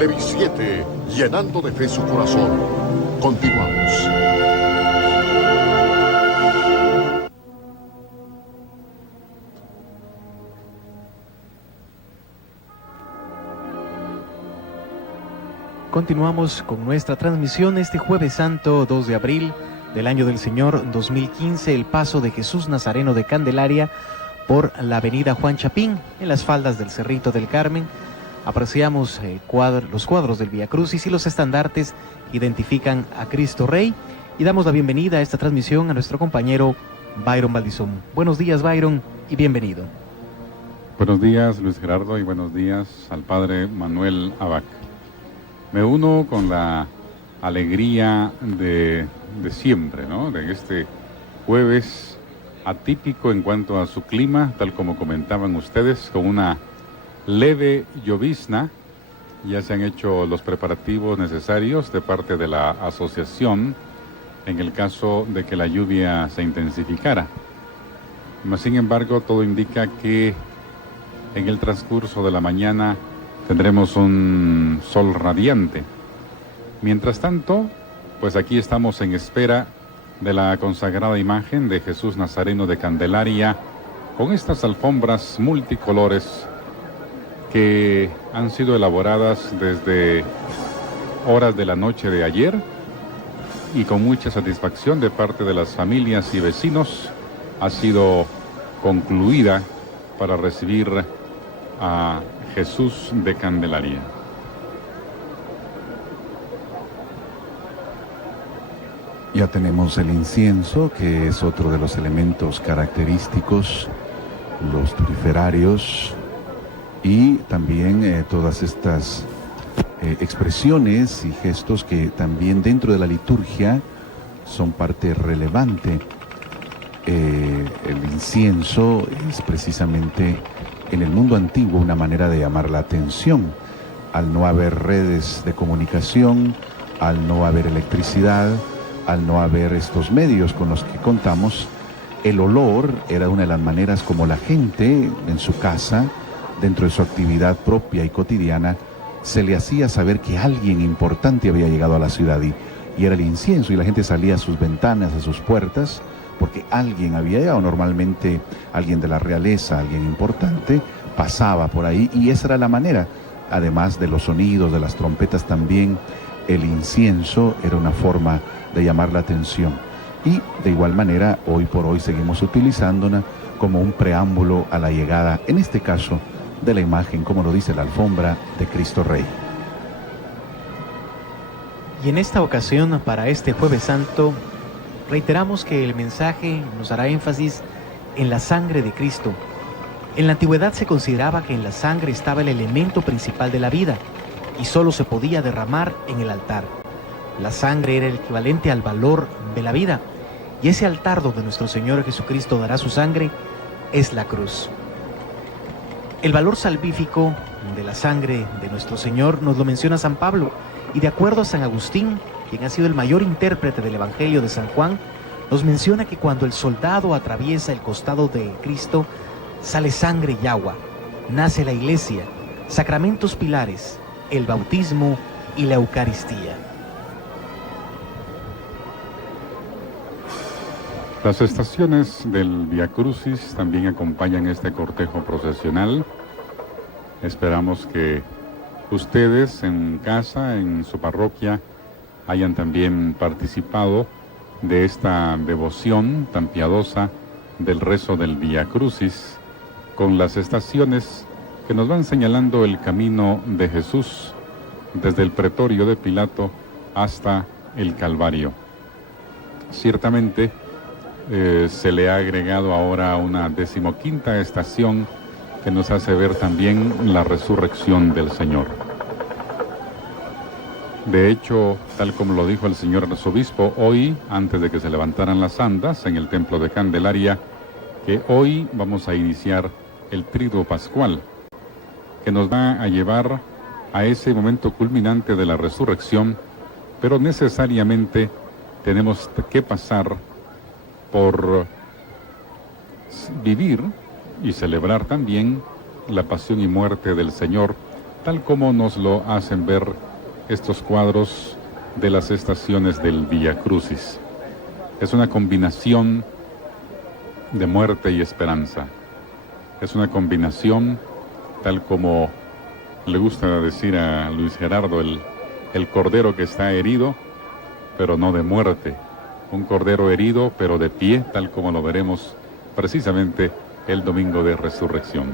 Televi7, llenando de fe su corazón. Continuamos. Continuamos con nuestra transmisión este Jueves Santo 2 de abril del año del Señor 2015, el paso de Jesús Nazareno de Candelaria por la avenida Juan Chapín, en las faldas del Cerrito del Carmen. Apreciamos los cuadros del Vía Crucis y los estandartes que identifican a Cristo Rey, y damos la bienvenida a esta transmisión a nuestro compañero Byron Valdizón. Buenos días, Byron, y bienvenido. Buenos días, Luis Gerardo, y buenos días al Padre Manuel Abac. Me uno con la alegría de siempre, ¿no? De este jueves atípico en cuanto a su clima, tal como comentaban ustedes, con una leve llovizna. Ya se han hecho los preparativos necesarios de parte de la asociación en el caso de que la lluvia se intensificara. Sin embargo, todo indica que en el transcurso de la mañana tendremos un sol radiante. Mientras tanto, pues aquí estamos en espera de la consagrada imagen de Jesús Nazareno de Candelaria, con estas alfombras multicolores que han sido elaboradas desde horas de la noche de ayer, y con mucha satisfacción de parte de las familias y vecinos ha sido concluida para recibir a Jesús de Candelaria. Ya tenemos el incienso, que es otro de los elementos característicos, los turiferarios, y también todas estas expresiones y gestos que también dentro de la liturgia son parte relevante. El incienso es precisamente en el mundo antiguo una manera de llamar la atención. Al no haber redes de comunicación, al no haber electricidad, al no haber estos medios con los que contamos, el olor era una de las maneras como la gente en su casa, dentro de su actividad propia y cotidiana, se le hacía saber que alguien importante había llegado a la ciudad, y era el incienso, y la gente salía a sus ventanas, a sus puertas, porque alguien había llegado, normalmente alguien de la realeza, alguien importante, pasaba por ahí, y esa era la manera. Además de los sonidos, de las trompetas también, el incienso era una forma de llamar la atención. Y de igual manera, hoy por hoy seguimos utilizándola como un preámbulo a la llegada, en este caso, de la imagen, como lo dice la alfombra, de Cristo Rey. Y en esta ocasión, para este Jueves Santo, reiteramos que el mensaje nos hará énfasis en la sangre de Cristo. En la antigüedad se consideraba que en la sangre estaba el elemento principal de la vida y solo se podía derramar en el altar. La sangre era el equivalente al valor de la vida, y ese altar donde nuestro Señor Jesucristo dará su sangre es la cruz. El valor salvífico de la sangre de nuestro Señor nos lo menciona San Pablo, y de acuerdo a San Agustín, quien ha sido el mayor intérprete del Evangelio de San Juan, nos menciona que cuando el soldado atraviesa el costado de Cristo, sale sangre y agua, nace la iglesia, sacramentos pilares, el bautismo y la Eucaristía. Las estaciones del Vía Crucis también acompañan este cortejo procesional. Esperamos que ustedes en casa, en su parroquia, hayan también participado de esta devoción tan piadosa del rezo del Vía Crucis, con las estaciones que nos van señalando el camino de Jesús desde el pretorio de Pilato hasta el Calvario. Ciertamente se le ha agregado ahora una 15ª estación que nos hace ver también la resurrección del Señor. De hecho, tal como lo dijo el señor arzobispo hoy, antes de que se levantaran las andas en el templo de Candelaria, que hoy vamos a iniciar el Triduo Pascual, que nos va a llevar a ese momento culminante de la resurrección, pero necesariamente tenemos que pasar por vivir y celebrar también la pasión y muerte del Señor tal como nos lo hacen ver estos cuadros de las estaciones del Vía Crucis. Es una combinación de muerte y esperanza. Es una combinación, tal como le gusta decir a Luis Gerardo, el cordero que está herido, pero no de muerte. Un cordero herido, pero de pie, tal como lo veremos precisamente el domingo de resurrección.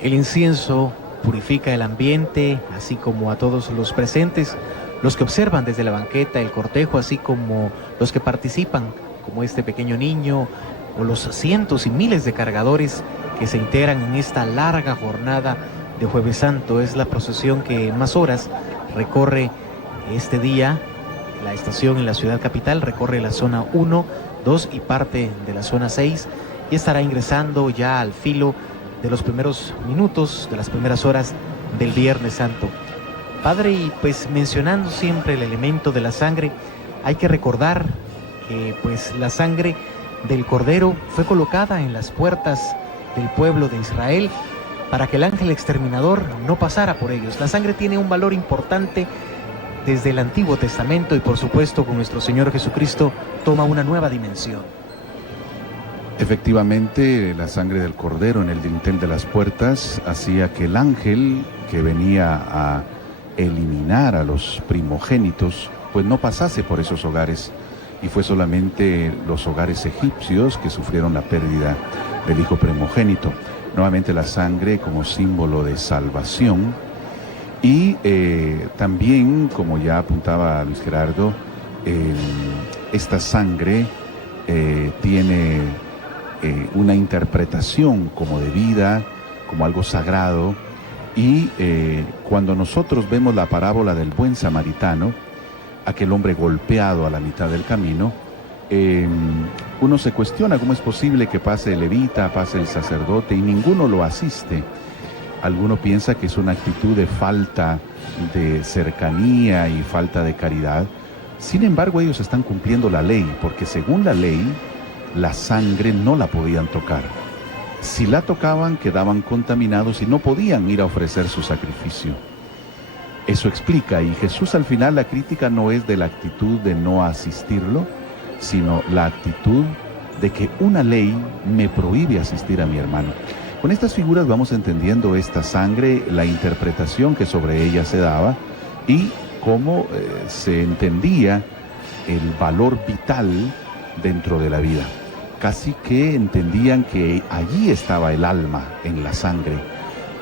El incienso purifica el ambiente, así como a todos los presentes, los que observan desde la banqueta el cortejo, así como los que participan, como este pequeño niño, o los cientos y miles de cargadores que se integran en esta larga jornada de Jueves Santo. Es la procesión que en más horas recorre este día la estación en la ciudad capital, recorre la zona 1, 2 y parte de la zona 6, y estará ingresando ya al filo de los primeros minutos, de las primeras horas del Viernes Santo. Padre, y pues mencionando siempre el elemento de la sangre, hay que recordar que pues la sangre del Cordero fue colocada en las puertas del pueblo de Israel para que el ángel exterminador no pasara por ellos. La sangre tiene un valor importante desde el Antiguo Testamento y por supuesto con nuestro Señor Jesucristo toma una nueva dimensión. Efectivamente, la sangre del Cordero en el dintel de las puertas hacía que el ángel que venía a eliminar a los primogénitos, pues no pasase por esos hogares, y fue solamente los hogares egipcios que sufrieron la pérdida del hijo primogénito. Nuevamente la sangre como símbolo de salvación, y también, como ya apuntaba Luis Gerardo, esta sangre tiene una interpretación como de vida, como algo sagrado, y cuando nosotros vemos la parábola del buen samaritano, aquel hombre golpeado a la mitad del camino, uno se cuestiona cómo es posible que pase el levita, pase el sacerdote y ninguno lo asiste. Alguno piensa que es una actitud de falta de cercanía y falta de caridad. Sin embargo, ellos están cumpliendo la ley, porque según la ley, la sangre no la podían tocar. Si la tocaban, quedaban contaminados y no podían ir a ofrecer su sacrificio. Eso explica, y Jesús al final, la crítica no es de la actitud de no asistirlo, sino la actitud de que una ley me prohíbe asistir a mi hermano. Con estas figuras vamos entendiendo esta sangre, la interpretación que sobre ella se daba y cómo se entendía el valor vital dentro de la vida. Casi que entendían que allí estaba el alma en la sangre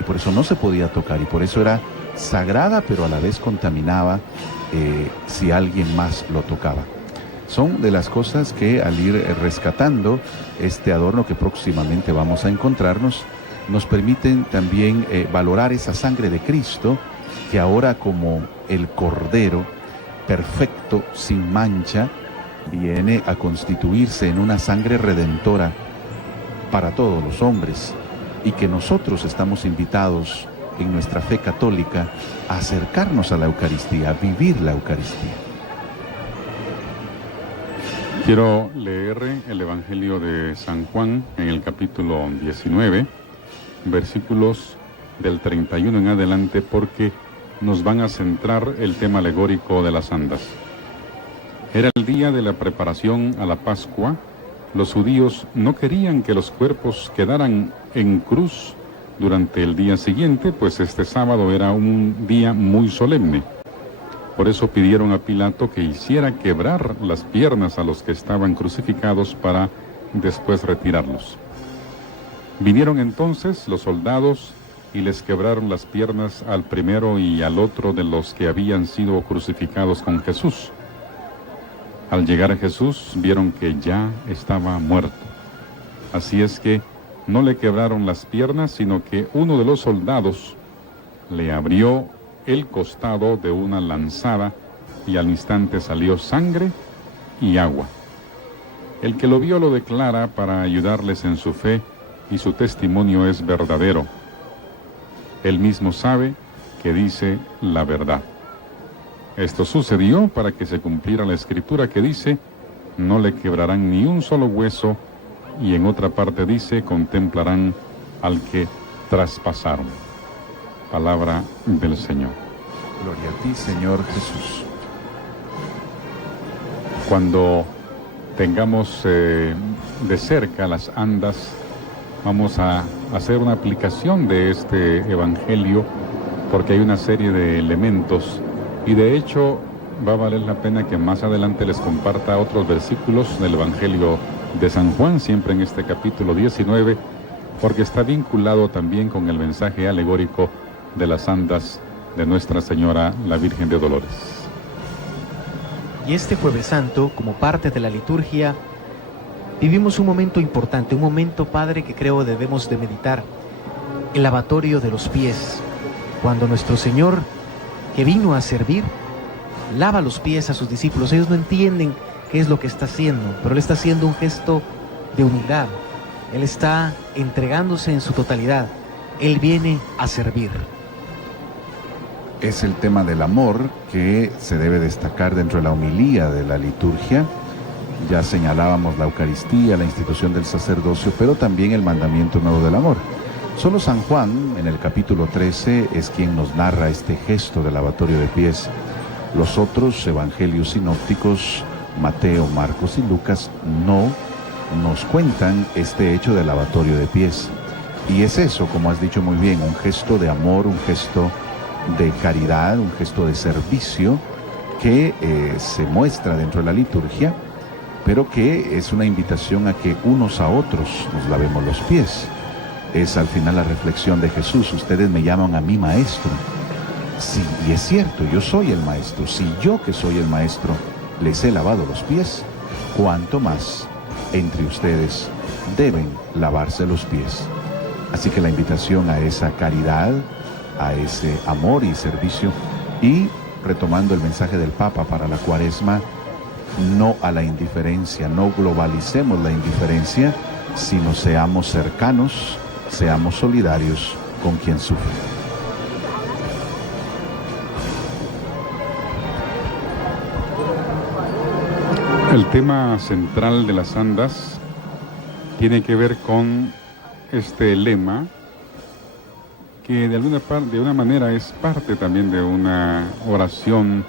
y por eso no se podía tocar, y por eso era sagrada, pero a la vez contaminaba si alguien más lo tocaba. Son de las cosas que al ir rescatando este adorno que próximamente vamos a encontrarnos, nos permiten también valorar esa sangre de Cristo, que ahora como el Cordero perfecto, sin mancha, viene a constituirse en una sangre redentora para todos los hombres, y que nosotros estamos invitados en nuestra fe católica a acercarnos a la Eucaristía, a vivir la Eucaristía. Quiero leer el Evangelio de San Juan en el capítulo 19, versículos del 31 en adelante, porque nos van a centrar el tema alegórico de las andas. Era el día de la preparación a la Pascua. Los judíos no querían que los cuerpos quedaran en cruz durante el día siguiente, pues este sábado era un día muy solemne. Por eso pidieron a Pilato que hiciera quebrar las piernas a los que estaban crucificados para después retirarlos. Vinieron entonces los soldados y les quebraron las piernas al primero y al otro de los que habían sido crucificados con Jesús. Al llegar a Jesús, vieron que ya estaba muerto. Así es que no le quebraron las piernas, sino que uno de los soldados le abrió el costado de una lanzada y al instante salió sangre y agua. El que lo vio lo declara para ayudarles en su fe, y su testimonio es verdadero. Él mismo sabe que dice la verdad. Esto sucedió para que se cumpliera la escritura que dice: no le quebrarán ni un solo hueso, y en otra parte dice: contemplarán al que traspasaron. Palabra del Señor. Gloria a ti, Señor Jesús. Cuando tengamos de cerca las andas, vamos a hacer una aplicación de este evangelio, porque hay una serie de elementos, y de hecho va a valer la pena que más adelante les comparta otros versículos del evangelio de San Juan, siempre en este capítulo 19, porque está vinculado también con el mensaje alegórico de las andas de Nuestra Señora, la Virgen de Dolores. Y este Jueves Santo, como parte de la liturgia, vivimos un momento importante, un momento, Padre, que creo debemos de meditar, el lavatorio de los pies, cuando nuestro Señor, que vino a servir, lava los pies a sus discípulos. Ellos no entienden qué es lo que está haciendo, pero Él está haciendo un gesto de humildad. Él está entregándose en su totalidad. Él viene a servir. Es el tema del amor que se debe destacar dentro de la homilía de la liturgia. Ya señalábamos la Eucaristía, la institución del sacerdocio, pero también el mandamiento nuevo del amor. Solo San Juan, en el capítulo 13, es quien nos narra este gesto del lavatorio de pies. Los otros evangelios sinópticos, Mateo, Marcos y Lucas, no nos cuentan este hecho del lavatorio de pies. Y es eso, como has dicho muy bien, un gesto de amor, un gesto de caridad, un gesto de servicio que se muestra dentro de la liturgia, pero que es una invitación a que unos a otros nos lavemos los pies. Es al final la reflexión de Jesús: ustedes me llaman a mí maestro. Sí, y es cierto, yo soy el maestro. Si yo, que soy el maestro, les he lavado los pies, cuánto más entre ustedes deben lavarse los pies. Así que la invitación a esa caridad, a ese amor y servicio, y retomando el mensaje del Papa para la Cuaresma, no a la indiferencia, no globalicemos la indiferencia, sino seamos cercanos, seamos solidarios con quien sufre. El tema central de las andas tiene que ver con este lema, que de una manera es parte también de una oración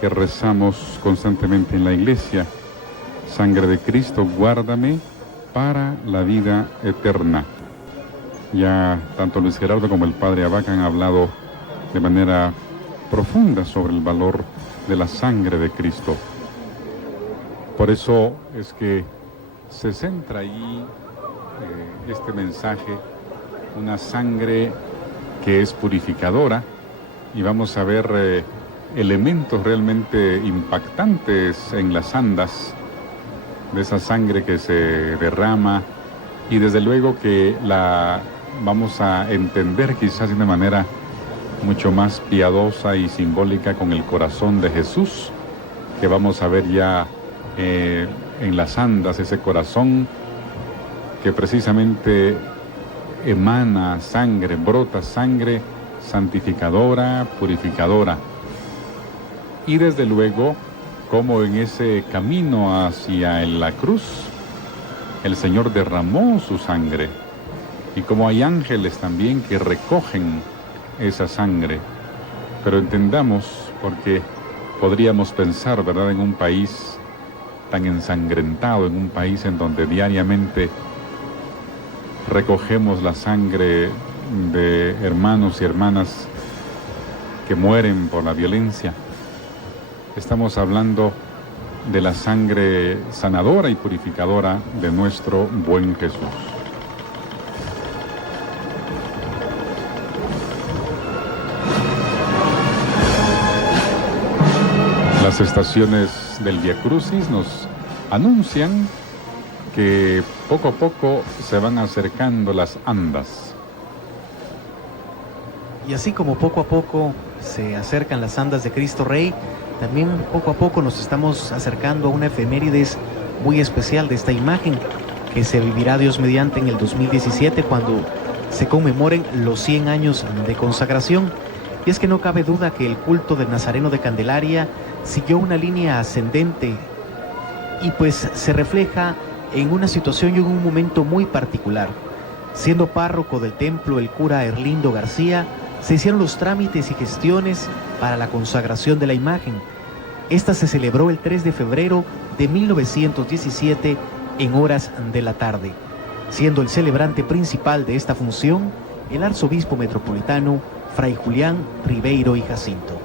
que rezamos constantemente en la iglesia: sangre de Cristo, guárdame para la vida eterna. Ya tanto Luis Gerardo como el Padre Abac han hablado de manera profunda sobre el valor de la sangre de Cristo. Por eso es que se centra ahí este mensaje, una sangre que es purificadora, y vamos a ver elementos realmente impactantes en las andas de esa sangre que se derrama, y desde luego que la vamos a entender quizás de una manera mucho más piadosa y simbólica con el corazón de Jesús, que vamos a ver ya en las andas, ese corazón que precisamente emana sangre, brota sangre santificadora, purificadora. Y desde luego, como en ese camino hacia la cruz, el Señor derramó su sangre, y como hay ángeles también que recogen esa sangre. Pero entendamos, porque podríamos pensar, ¿verdad?, en un país tan ensangrentado, en un país en donde diariamente recogemos la sangre de hermanos y hermanas que mueren por la violencia. Estamos hablando de la sangre sanadora y purificadora de nuestro buen Jesús. Las estaciones del Vía Crucis nos anuncian que poco a poco se van acercando las andas. Y así como poco a poco se acercan las andas de Cristo Rey, también poco a poco nos estamos acercando a una efemérides muy especial de esta imagen que se vivirá, Dios mediante, en el 2017, cuando se conmemoren los 100 años de consagración. Y es que no cabe duda que el culto del Nazareno de Candelaria siguió una línea ascendente, y pues se refleja en una situación y en un momento muy particular. Siendo párroco del templo el cura Erlindo García, se hicieron los trámites y gestiones para la consagración de la imagen. Esta se celebró el 3 de febrero de 1917 en horas de la tarde, siendo el celebrante principal de esta función el arzobispo metropolitano Fray Julián Ribeiro y Jacinto.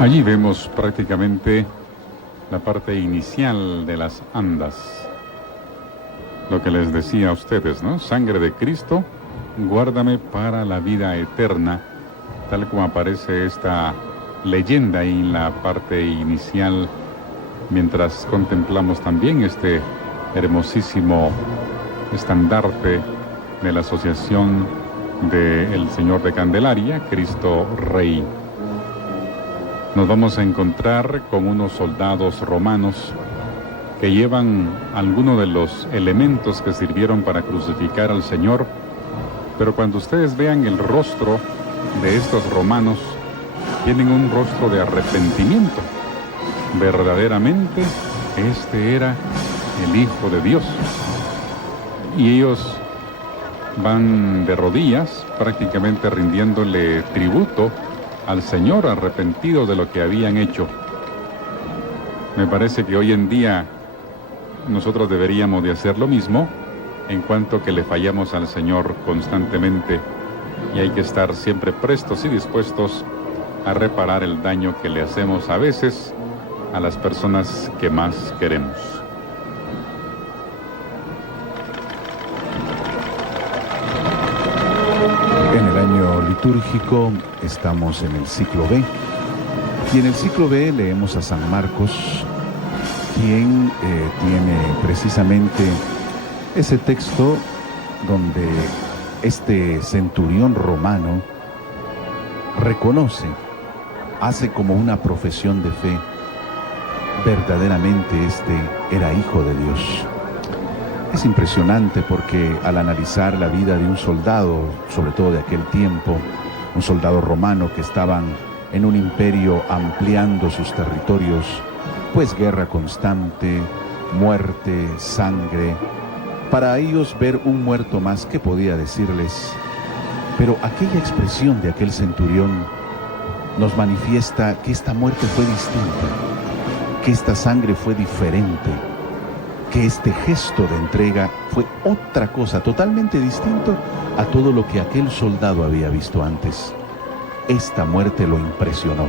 Allí vemos prácticamente la parte inicial de las andas. Lo que les decía a ustedes, ¿no? Sangre de Cristo, guárdame para la vida eterna, tal como aparece esta leyenda ahí en la parte inicial, mientras contemplamos también este hermosísimo estandarte de la Asociación del Señor de Candelaria, Cristo Rey. Nos vamos a encontrar con unos soldados romanos que llevan algunos de los elementos que sirvieron para crucificar al Señor, pero cuando ustedes vean el rostro de estos romanos, tienen un rostro de arrepentimiento. Verdaderamente, este era el Hijo de Dios. Y ellos van de rodillas, prácticamente rindiéndole tributo al Señor, arrepentidos de lo que habían hecho. Me parece que hoy en día nosotros deberíamos de hacer lo mismo, en cuanto que le fallamos al Señor constantemente, y hay que estar siempre prestos y dispuestos a reparar el daño que le hacemos a veces a las personas que más queremos. En el año litúrgico estamos en el ciclo B, y en el ciclo B leemos a San Marcos, quien tiene precisamente ese texto donde este centurión romano reconoce, hace como una profesión de fe, verdaderamente este era hijo de Dios. Es impresionante porque al analizar la vida de un soldado, sobre todo de aquel tiempo, un soldado romano que estaban en un imperio ampliando sus territorios, pues guerra constante, muerte, sangre. Para ellos ver un muerto más, ¿qué podía decirles? Pero aquella expresión de aquel centurión nos manifiesta que esta muerte fue distinta, que esta sangre fue diferente, que este gesto de entrega fue otra cosa, totalmente distinto a todo lo que aquel soldado había visto antes. Esta muerte lo impresionó.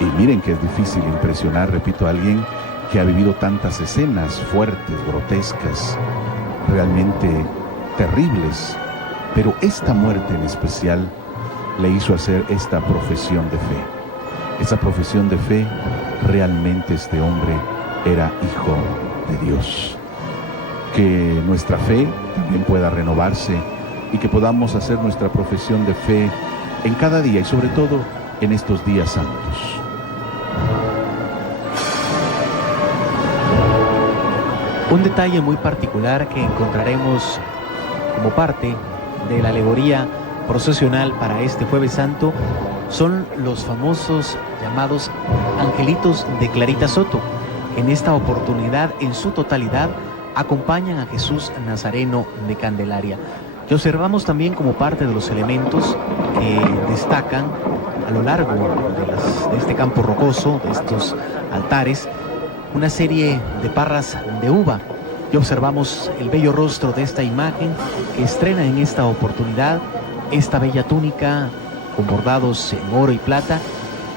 Y miren que es difícil impresionar, repito, a alguien que ha vivido tantas escenas fuertes, grotescas, realmente terribles. Pero esta muerte en especial le hizo hacer esta profesión de fe. Esa profesión de fe, realmente este hombre era hijo de Dios. Que nuestra fe también pueda renovarse y que podamos hacer nuestra profesión de fe en cada día y sobre todo en estos días santos. Un detalle muy particular que encontraremos como parte de la alegoría procesional para este Jueves Santo son los famosos llamados angelitos de Clarita Soto. En esta oportunidad, en su totalidad, acompañan a Jesús Nazareno de Candelaria. Y observamos también como parte de los elementos que destacan a lo largo de este campo rocoso, de estos altares, una serie de parras de uva. Y observamos el bello rostro de esta imagen que estrena en esta oportunidad esta bella túnica con bordados en oro y plata,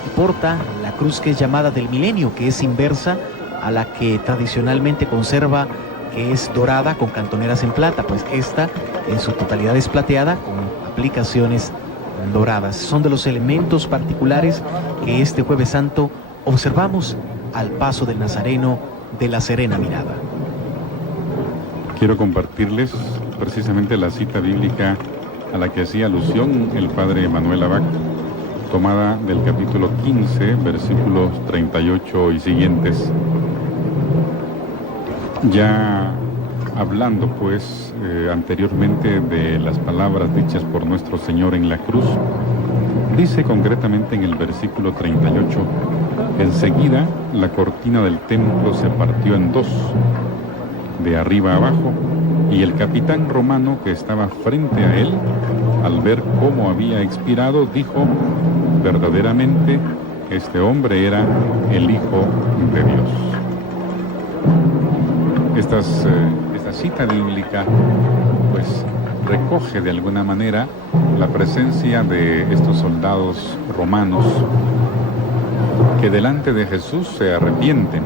y porta la cruz que es llamada del milenio, que es inversa a la que tradicionalmente conserva, que es dorada con cantoneras en plata. Pues esta en su totalidad es plateada con aplicaciones doradas. Son de los elementos particulares que este Jueves Santo observamos al paso del Nazareno de la Serena Mirada. Quiero compartirles precisamente la cita bíblica a la que hacía alusión el padre Manuel Abac, tomada del capítulo 15, versículos 38 y siguientes. Ya hablando pues anteriormente de las palabras dichas por nuestro Señor en la cruz, dice concretamente en el versículo 38: Enseguida, la cortina del templo se partió en dos, de arriba a abajo, y el capitán romano que estaba frente a él, al ver cómo había expirado, dijo: verdaderamente, este hombre era el Hijo de Dios. Esta cita bíblica, pues, recoge de alguna manera la presencia de estos soldados romanos que delante de Jesús se arrepienten.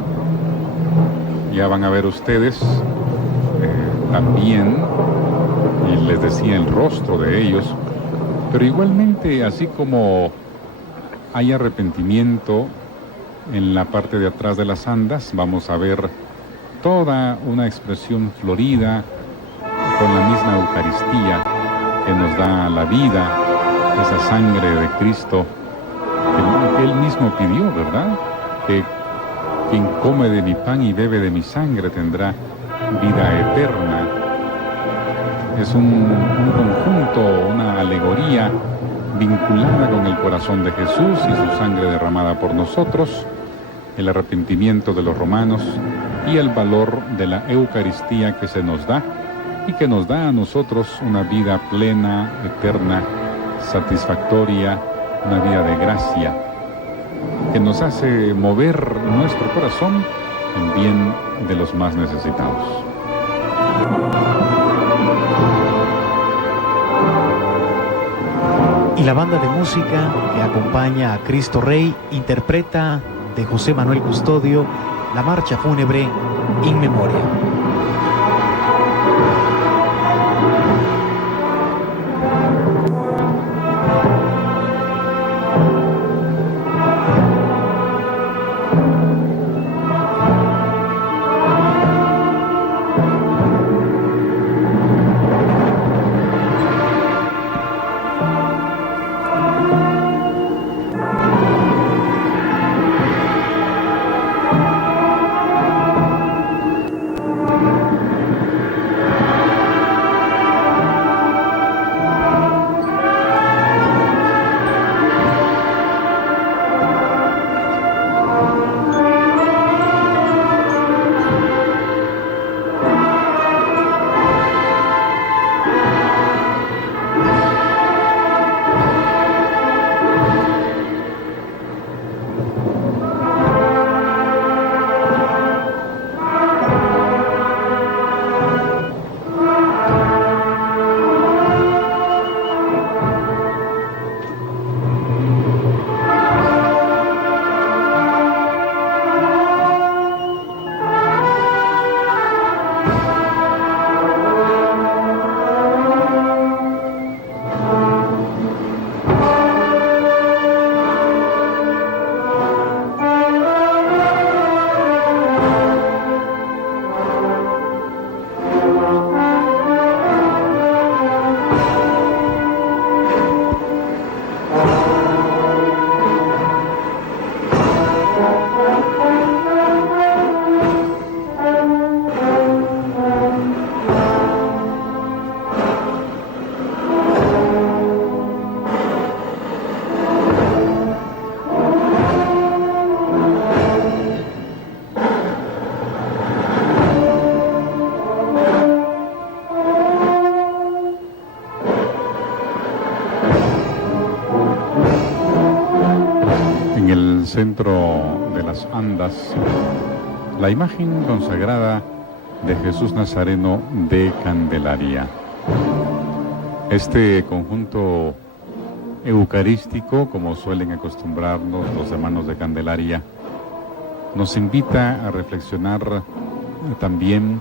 Ya van a ver ustedes también, y les decía el rostro de ellos, pero igualmente, así como hay arrepentimiento en la parte de atrás de las andas, vamos a ver toda una expresión florida con la misma Eucaristía que nos da la vida, esa sangre de Cristo que Él mismo pidió, ¿verdad? Que quien come de mi pan y bebe de mi sangre tendrá vida eterna. Es un conjunto, una alegoría vinculada con el corazón de Jesús y su sangre derramada por nosotros, el arrepentimiento de los romanos y el valor de la Eucaristía que se nos da y que nos da a nosotros una vida plena, eterna, satisfactoria, una vida de gracia, que nos hace mover nuestro corazón en bien de los más necesitados. Y la banda de música que acompaña a Cristo Rey interpreta de José Manuel Custodio la marcha fúnebre In Memoria. Centro de las andas, la imagen consagrada de Jesús Nazareno de Candelaria. Este conjunto eucarístico, como suelen acostumbrarnos los hermanos de Candelaria, nos invita a reflexionar también,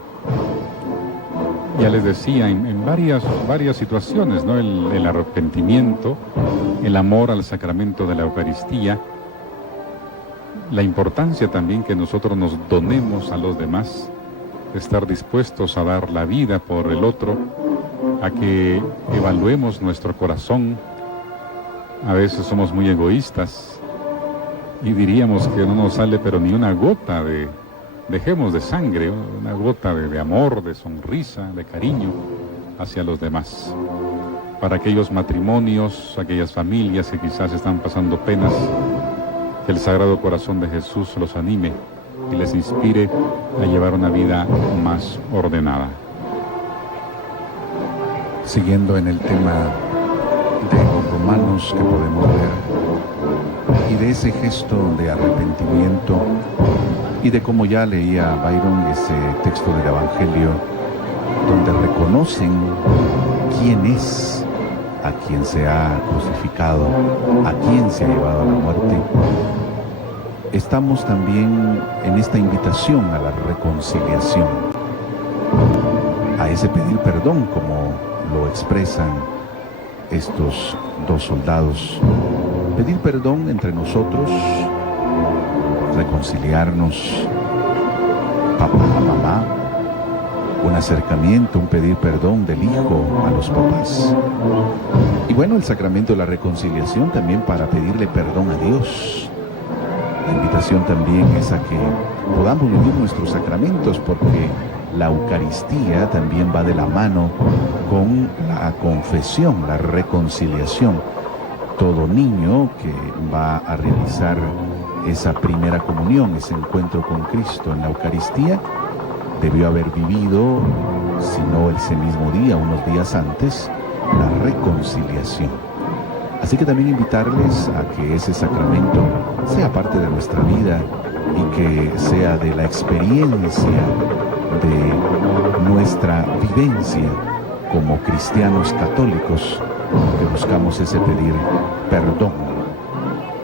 ya les decía, en varias situaciones, ¿no? El arrepentimiento, el amor al sacramento de la Eucaristía, la importancia también que nosotros nos donemos a los demás, estar dispuestos a dar la vida por el otro, a que evaluemos nuestro corazón. A veces somos muy egoístas y diríamos que no nos sale pero ni una gota dejemos de sangre, una gota de amor, de sonrisa, de cariño hacia los demás. Para aquellos matrimonios, aquellas familias que quizás están pasando penas, Que el Sagrado Corazón de Jesús los anime y les inspire a llevar una vida más ordenada. Siguiendo en el tema de los romanos que podemos ver, y de ese gesto de arrepentimiento, y de cómo ya leía Byron ese texto del Evangelio, donde reconocen quién es a quien se ha crucificado, a quien se ha llevado a la muerte. Estamos también en esta invitación a la reconciliación, a ese pedir perdón, como lo expresan estos dos soldados. Pedir perdón entre nosotros, reconciliarnos, papá, mamá, un acercamiento, un pedir perdón del hijo a los papás. Y bueno, el sacramento de la reconciliación también para pedirle perdón a Dios. La invitación también es a que podamos vivir nuestros sacramentos, porque la Eucaristía también va de la mano con la confesión, la reconciliación. Todo niño que va a realizar esa primera comunión, ese encuentro con Cristo en la Eucaristía, debió haber vivido, si no ese mismo día, unos días antes, la reconciliación. Así que también invitarles a que ese sacramento sea parte de nuestra vida y que sea de la experiencia de nuestra vivencia como cristianos católicos, que buscamos ese pedir perdón.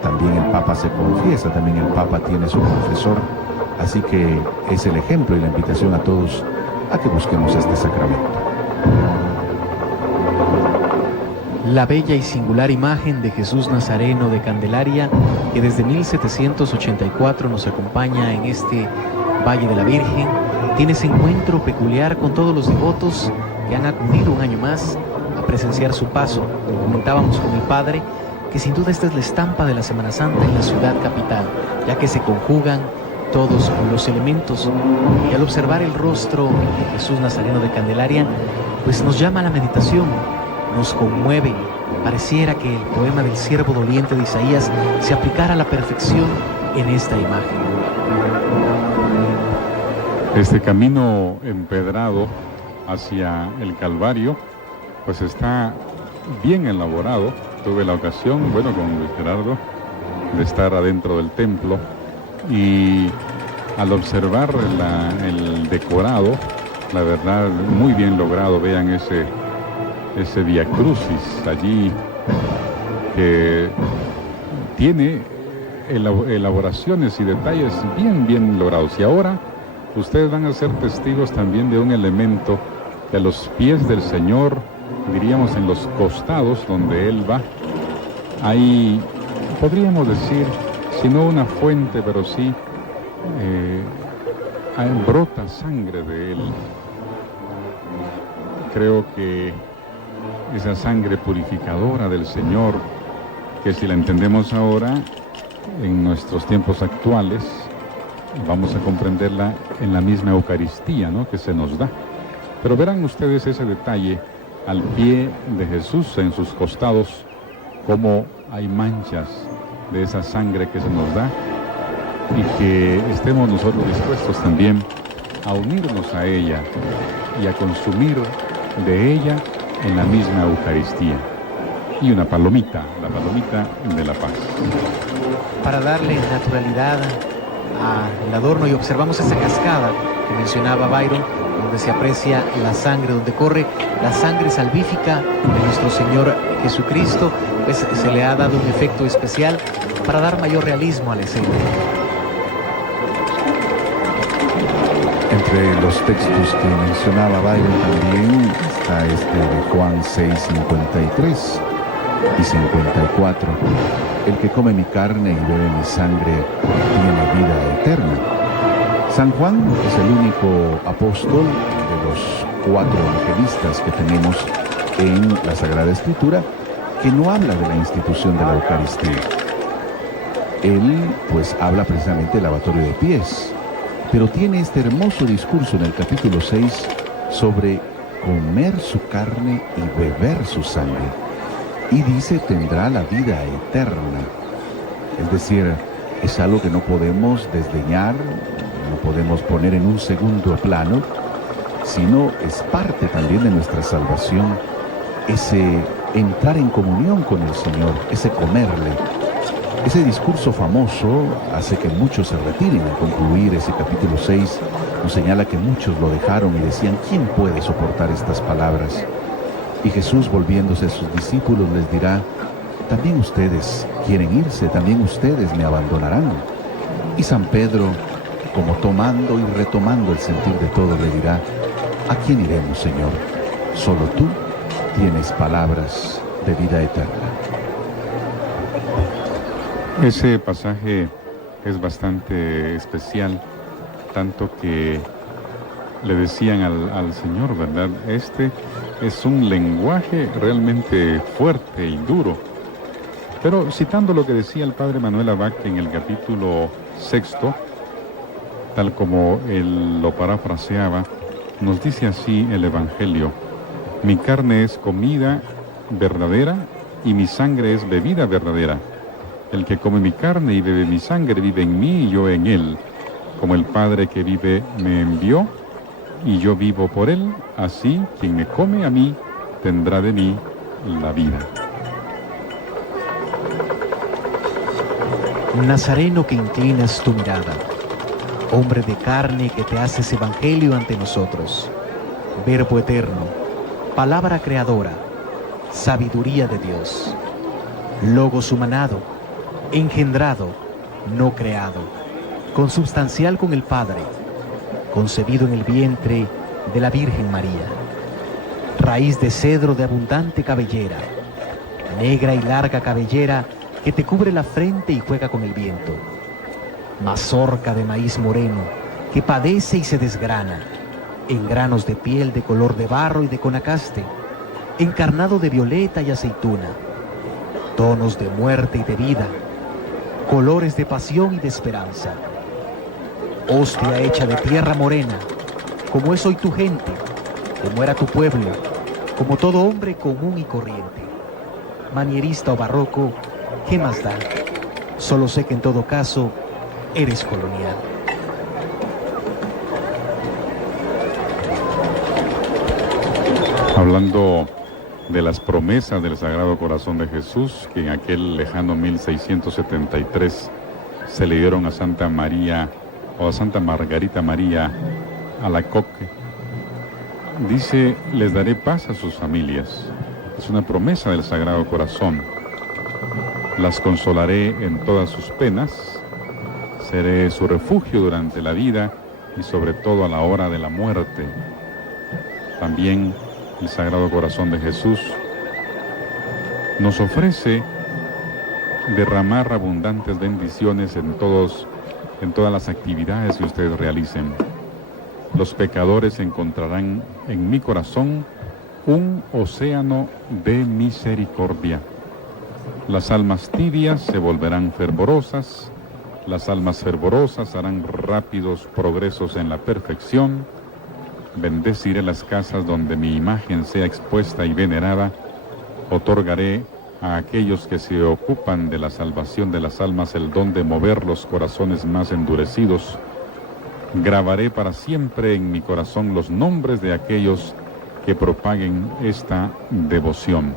También el Papa se confiesa, también el Papa tiene su confesor, así que es el ejemplo y la invitación a todos a que busquemos este sacramento. La bella y singular imagen de Jesús Nazareno de Candelaria, que desde 1784 nos acompaña en este Valle de la Virgen, tiene ese encuentro peculiar con todos los devotos que han acudido un año más a presenciar su paso. Comentábamos con el Padre que sin duda esta es la estampa de la Semana Santa en la ciudad capital, ya que se conjugan todos los elementos, y al observar el rostro de Jesús Nazareno de Candelaria, pues nos llama a la meditación, nos conmueve. Pareciera que el poema del siervo doliente de Isaías se aplicara a la perfección en esta imagen. Este camino empedrado hacia el Calvario, pues está bien elaborado. Tuve la ocasión, bueno, con Luis Gerardo, de estar adentro del templo, y al observar el decorado, la verdad, muy bien logrado. Vean ese Via Crucis allí, que tiene elaboraciones y detalles bien logrados. Y ahora ustedes van a ser testigos también de un elemento que a los pies del Señor, diríamos en los costados donde Él va, hay, podríamos decir, si no una fuente, pero sí brota sangre de Él. Creo que esa sangre purificadora del Señor, que si la entendemos ahora, en nuestros tiempos actuales, vamos a comprenderla en la misma Eucaristía, ¿no?, que se nos da. Pero verán ustedes ese detalle al pie de Jesús, en sus costados, cómo hay manchas de esa sangre que se nos da, y que estemos nosotros dispuestos también a unirnos a ella y a consumir de ella en la misma Eucaristía. Y una palomita, la palomita de la paz. Para darle naturalidad al adorno, y observamos esa cascada que mencionaba Byron, donde se aprecia la sangre, donde corre la sangre salvífica de nuestro Señor Jesucristo, pues se le ha dado un efecto especial para dar mayor realismo a la escena. Entre los textos que mencionaba Byron también está este de Juan 6:53 y 54. El que come mi carne y bebe mi sangre tiene vida eterna. San Juan es el único apóstol de los 4 evangelistas que tenemos en la Sagrada Escritura que no habla de la institución de la Eucaristía. Él pues habla precisamente del lavatorio de pies, pero tiene este hermoso discurso en el capítulo 6 sobre comer su carne y beber su sangre. Y dice, tendrá la vida eterna. Es decir, es algo que no podemos desdeñar, no podemos poner en un segundo plano, sino es parte también de nuestra salvación, ese entrar en comunión con el Señor, ese comerle. Ese discurso famoso hace que muchos se retiren. Al concluir ese capítulo 6 nos señala que muchos lo dejaron y decían, ¿quién puede soportar estas palabras? Y Jesús, volviéndose a sus discípulos, les dirá, también ustedes quieren irse, también ustedes me abandonarán. Y San Pedro, como tomando y retomando el sentir de todo, le dirá, ¿a quién iremos, Señor? Solo tú tienes palabras de vida eterna. Ese pasaje es bastante especial, tanto que le decían al Señor, ¿verdad? Este es un lenguaje realmente fuerte y duro. Pero citando lo que decía el padre Manuel Abac en el capítulo 6, tal como él lo parafraseaba, nos dice así el Evangelio: mi carne es comida verdadera y mi sangre es bebida verdadera. El que come mi carne y bebe mi sangre vive en mí y yo en él. Como el Padre que vive me envió y yo vivo por él, así quien me come a mí tendrá de mí la vida. Nazareno que inclinas tu mirada, hombre de carne que te haces evangelio ante nosotros, verbo eterno, palabra creadora, sabiduría de Dios, logos humanado, engendrado, no creado, consubstancial con el Padre, concebido en el vientre de la Virgen María, raíz de cedro de abundante cabellera, negra y larga cabellera que te cubre la frente y juega con el viento, mazorca de maíz moreno que padece y se desgrana, en granos de piel de color de barro y de conacaste, encarnado de violeta y aceituna, tonos de muerte y de vida, colores de pasión y de esperanza, hostia hecha de tierra morena, como es hoy tu gente, como era tu pueblo, como todo hombre común y corriente, manierista o barroco, ¿qué más da? Solo sé que en todo caso eres colonial. Hablando de las promesas del Sagrado Corazón de Jesús, que en aquel lejano 1673 se le dieron a Santa María o a Santa Margarita María Alacoque, dice, les daré paz a sus familias. Es una promesa del Sagrado Corazón. Las consolaré en todas sus penas, seré su refugio durante la vida y sobre todo a la hora de la muerte. También el Sagrado Corazón de Jesús nos ofrece derramar abundantes bendiciones en todas las actividades que ustedes realicen. Los pecadores encontrarán en mi corazón un océano de misericordia. Las almas tibias se volverán fervorosas, las almas fervorosas harán rápidos progresos en la perfección. Bendeciré las casas donde mi imagen sea expuesta y venerada. Otorgaré a aquellos que se ocupan de la salvación de las almas el don de mover los corazones más endurecidos. Grabaré para siempre en mi corazón los nombres de aquellos que propaguen esta devoción.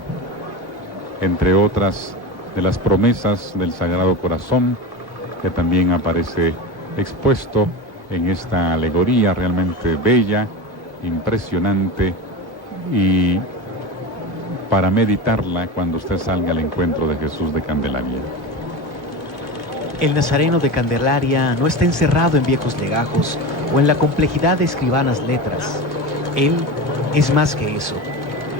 Entre otras de las promesas del Sagrado Corazón, que también aparece expuesto en esta alegoría realmente bella, impresionante, y para meditarla cuando usted salga al encuentro de Jesús de Candelaria. El Nazareno de Candelaria no está encerrado en viejos legajos o en la complejidad de escribanas letras. Él es más que eso.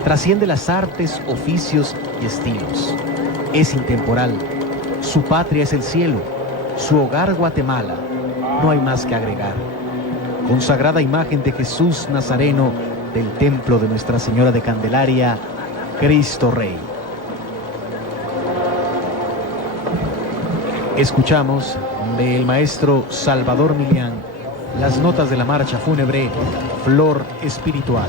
Trasciende las artes, oficios y estilos. Es intemporal. Su patria es el cielo. Su hogar Guatemala. No hay más que agregar. Consagrada imagen de Jesús Nazareno del templo de Nuestra Señora de Candelaria, Cristo Rey. Escuchamos del maestro Salvador Milián las notas de la marcha fúnebre Flor Espiritual.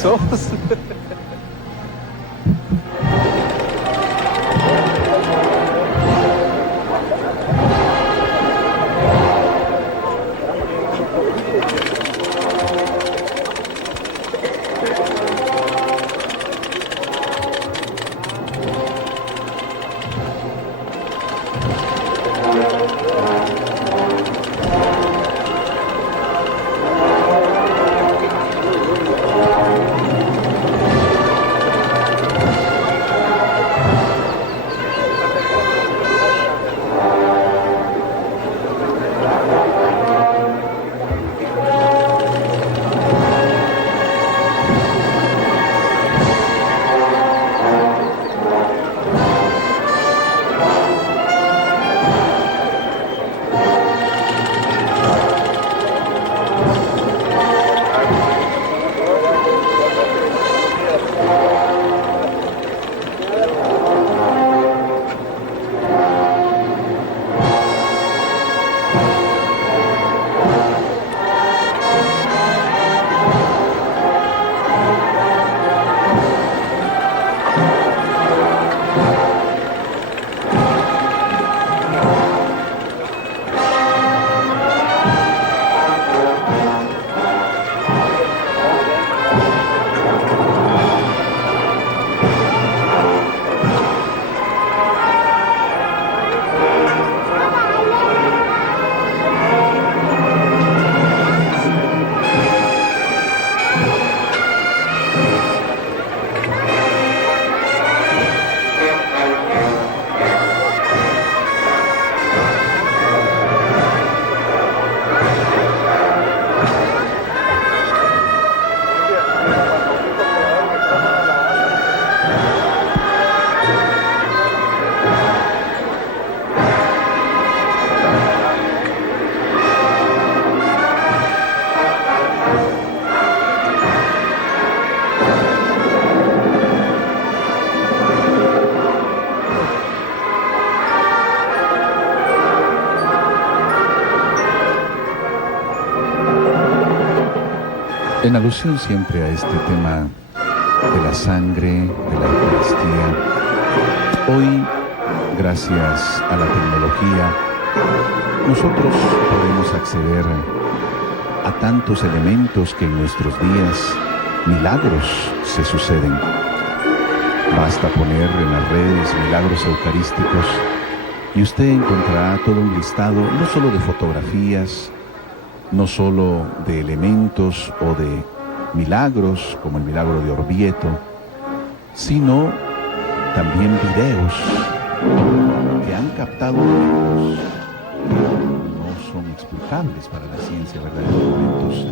sos. En alusión siempre a este tema de la sangre, de la Eucaristía, hoy, gracias a la tecnología, nosotros podemos acceder a tantos elementos que en nuestros días milagros se suceden. Basta poner en las redes milagros eucarísticos y usted encontrará todo un listado, no solo de fotografías, no solo de elementos o de milagros, como el milagro de Orvieto, sino también videos que han captado momentos que no son explicables para la ciencia, verdaderos momentos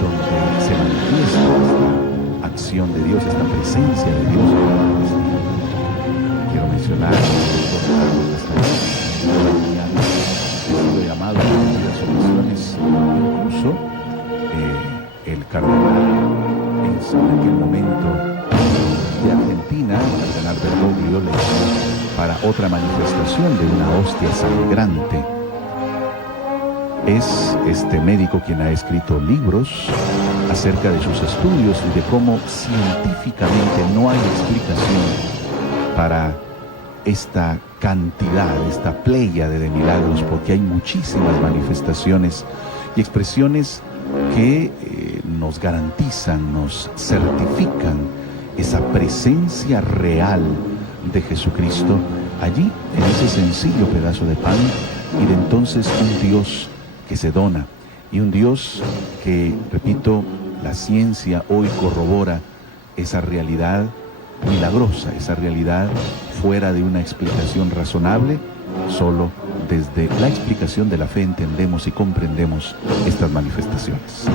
donde se manifiesta esta acción de Dios, esta presencia de Dios en la Eucaristía. Quiero mencionar llamado en varias ocasiones, incluso el cardenal en aquel momento de Argentina, el cardenal Bergoglio, le llamó para otra manifestación de una hostia sangrante. Es este médico quien ha escrito libros acerca de sus estudios y de cómo científicamente no hay explicación para esta cantidad, esta pléyade de milagros, porque hay muchísimas manifestaciones y expresiones que nos garantizan, nos certifican esa presencia real de Jesucristo allí, en ese sencillo pedazo de pan, y de entonces un Dios que se dona, y un Dios que, repito, la ciencia hoy corrobora esa realidad milagrosa, esa realidad fuera de una explicación razonable. Solo desde la explicación de la fe entendemos y comprendemos estas manifestaciones.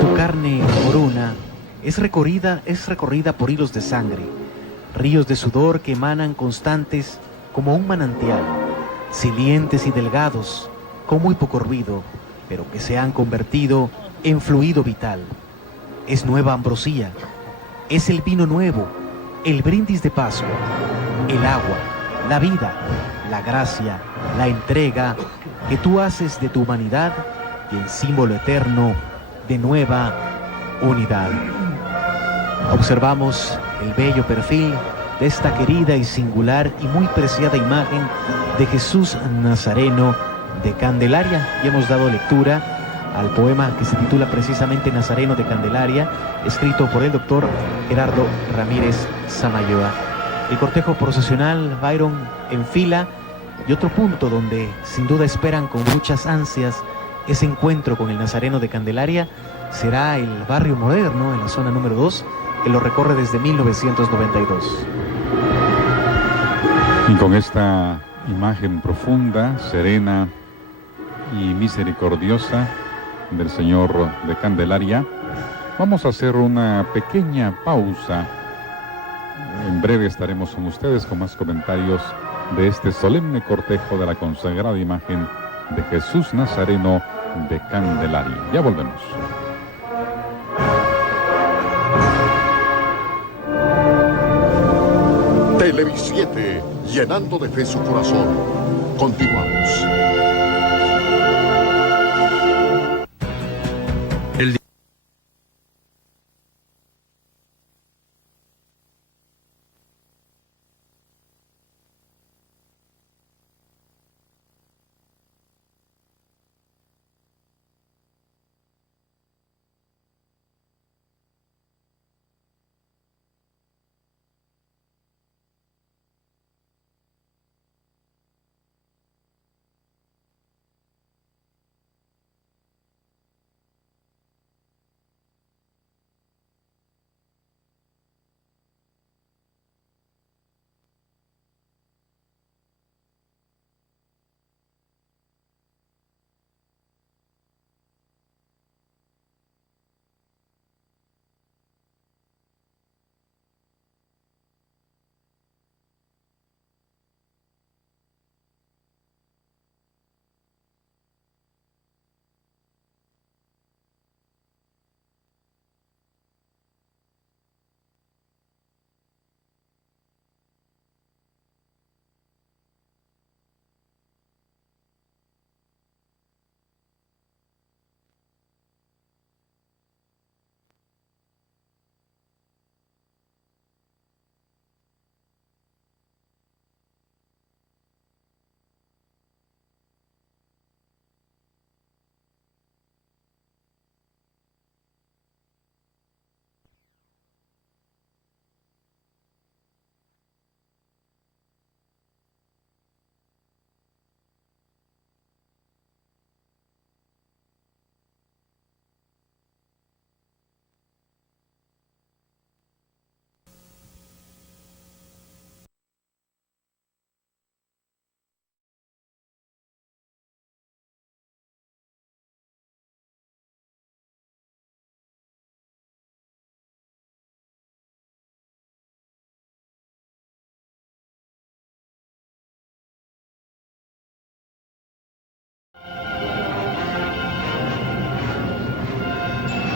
Tu carne moruna es recorrida por hilos de sangre, ríos de sudor que emanan constantes como un manantial, salientes y delgados, con muy poco ruido, pero que se han convertido en fluido vital. Es nueva ambrosía, es el vino nuevo, el brindis de Pascua, el agua, la vida, la gracia, la entrega que tú haces de tu humanidad y en símbolo eterno de nueva unidad. Observamos el bello perfil de esta querida y singular y muy preciada imagen de Jesús Nazareno de Candelaria, y hemos dado lectura al poema que se titula precisamente Nazareno de Candelaria, escrito por el doctor Gerardo Ramírez Samayoa. El cortejo procesional, Byron, en fila, y otro punto donde sin duda esperan con muchas ansias ese encuentro con el Nazareno de Candelaria será el barrio moderno, en la zona número 2, que lo recorre desde 1992. Y con esta imagen profunda, serena y misericordiosa del Señor de Candelaria, vamos a hacer una pequeña pausa. En breve estaremos con ustedes con más comentarios de este solemne cortejo de la consagrada imagen de Jesús Nazareno de Candelaria. Ya volvemos. Televisiete, llenando de fe su corazón. Continuamos.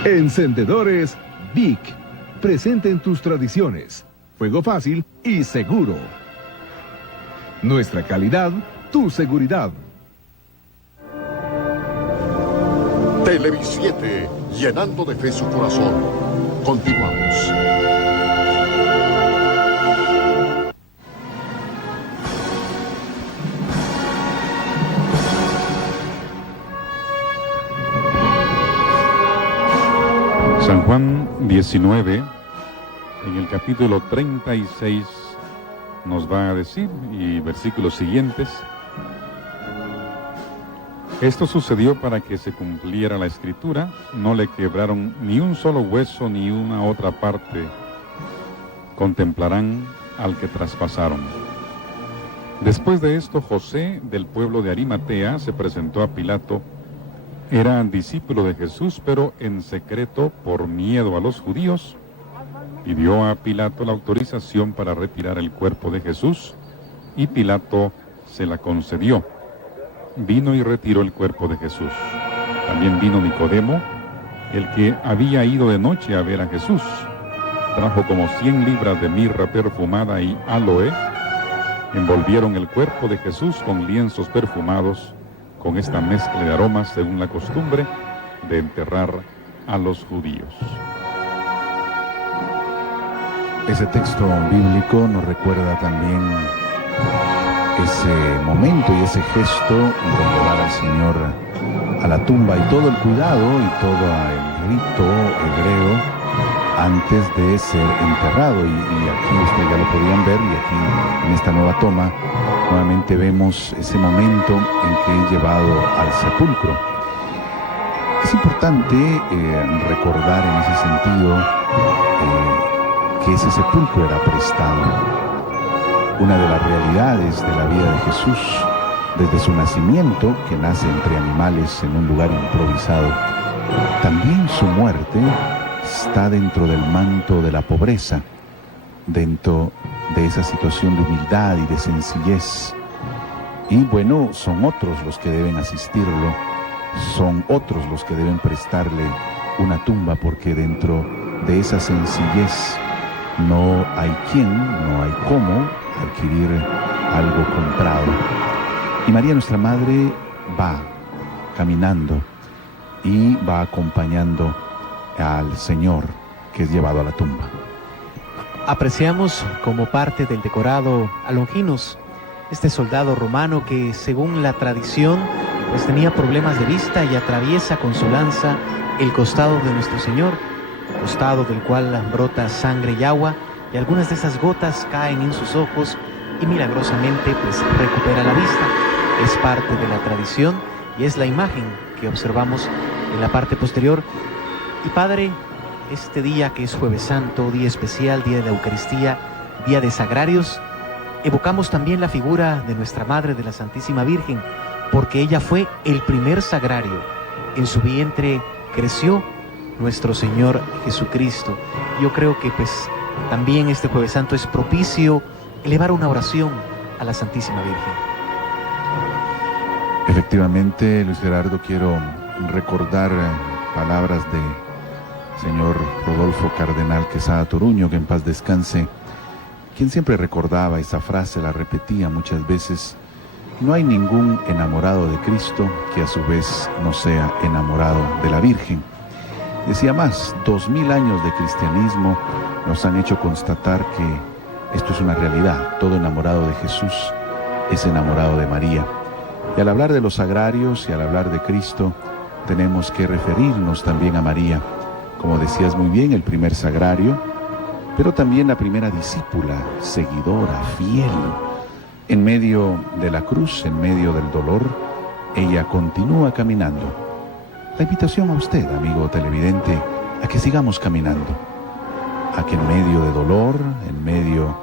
Encendedores Vic. Presenten tus tradiciones. Fuego fácil y seguro. Nuestra calidad, tu seguridad. Televisiete, llenando de fe su corazón. Continuamos. San Juan 19, en el capítulo 36, nos va a decir, y versículos siguientes: esto sucedió para que se cumpliera la escritura, no le quebraron ni un solo hueso ni una otra parte, contemplarán al que traspasaron. Después de esto, José, del pueblo de Arimatea, se presentó a Pilato. Era discípulo de Jesús, pero en secreto, por miedo a los judíos, pidió a Pilato la autorización para retirar el cuerpo de Jesús, y Pilato se la concedió. Vino y retiró el cuerpo de Jesús. También vino Nicodemo, el que había ido de noche a ver a Jesús. Trajo como 100 libras de mirra perfumada y áloe. Envolvieron el cuerpo de Jesús con lienzos perfumados, con esta mezcla de aromas según la costumbre de enterrar a los judíos. Ese texto bíblico nos recuerda también ese momento y ese gesto de llevar al Señor a la tumba y todo el cuidado y todo el rito hebreo antes de ser enterrado. Y aquí ustedes ya lo podían ver, y aquí en esta nueva toma nuevamente vemos ese momento en que es llevado al sepulcro. Es importante recordar en ese sentido que ese sepulcro era prestado. Una de las realidades de la vida de Jesús desde su nacimiento, que nace entre animales en un lugar improvisado, también su muerte está dentro del manto de la pobreza, dentro de esa situación de humildad y de sencillez. Y bueno, son otros los que deben asistirlo, son otros los que deben prestarle una tumba, porque dentro de esa sencillez no hay no hay cómo adquirir algo comprado. Y María, nuestra Madre, va caminando y va acompañando al Señor que es llevado a la tumba. Apreciamos como parte del decorado a Longinus, este soldado romano que, según la tradición, pues tenía problemas de vista y atraviesa con su lanza el costado de nuestro Señor, costado del cual brota sangre y agua, y algunas de esas gotas caen en sus ojos y milagrosamente pues recupera la vista. Es parte de la tradición y es la imagen que observamos en la parte posterior. Y Padre, este día que es Jueves Santo, día especial, día de la Eucaristía, día de sagrarios, evocamos también la figura de nuestra Madre, de la Santísima Virgen, porque ella fue el primer sagrario. En su vientre creció nuestro Señor Jesucristo. Yo creo que pues también este Jueves Santo es propicio elevar una oración a la Santísima Virgen. Efectivamente, Luis Gerardo, quiero recordar palabras de señor Rodolfo Cardenal Quesada Toruño, que en paz descanse, quien siempre recordaba esa frase, la repetía muchas veces: no hay ningún enamorado de Cristo que a su vez no sea enamorado de la Virgen. Decía más, 2000 años de cristianismo nos han hecho constatar que esto es una realidad. Todo enamorado de Jesús es enamorado de María. Y al hablar de los sagrarios y al hablar de Cristo, tenemos que referirnos también a María. Como decías muy bien, el primer sagrario, pero también la primera discípula, seguidora, fiel. En medio de la cruz, en medio del dolor, ella continúa caminando. La invitación a usted, amigo televidente, a que sigamos caminando, a que en medio de dolor, en medio